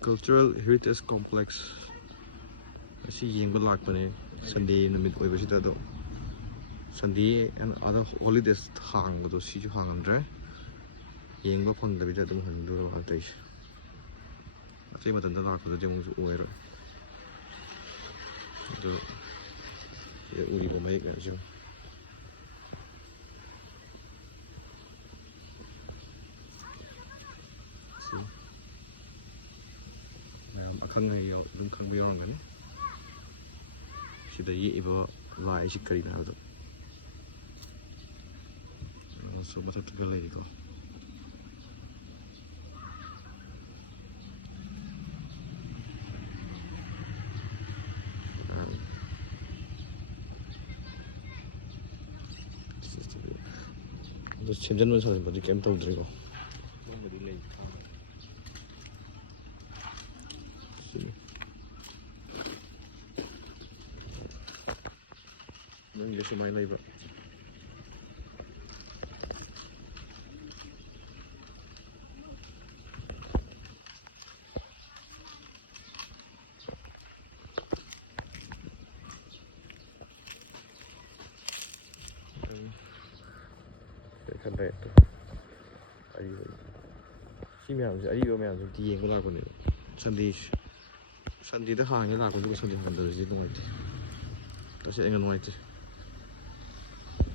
Cultural Heritage Complex asi yengba lakpane Sunday numit oibasida do Sunday and other holidays hang do siju hangamdre yengba phangdabida dum handuro atais atei matanda lakpada jemu oiro do ye uri bo mai ga ju akhang hai yaw dum khang bi yorang gani sida ye iba lai si kari na do so matak tugalai ko 도 챔전만 사는 분들 게임 떠들고 이게 좀 많이 나이봐 간다 또 아이고 심해하면서 아이고 하면서 뒤에 거 나고 네 산디다 하는 게 나고 누구 산디 한다지 동안 다시 앵간 와이트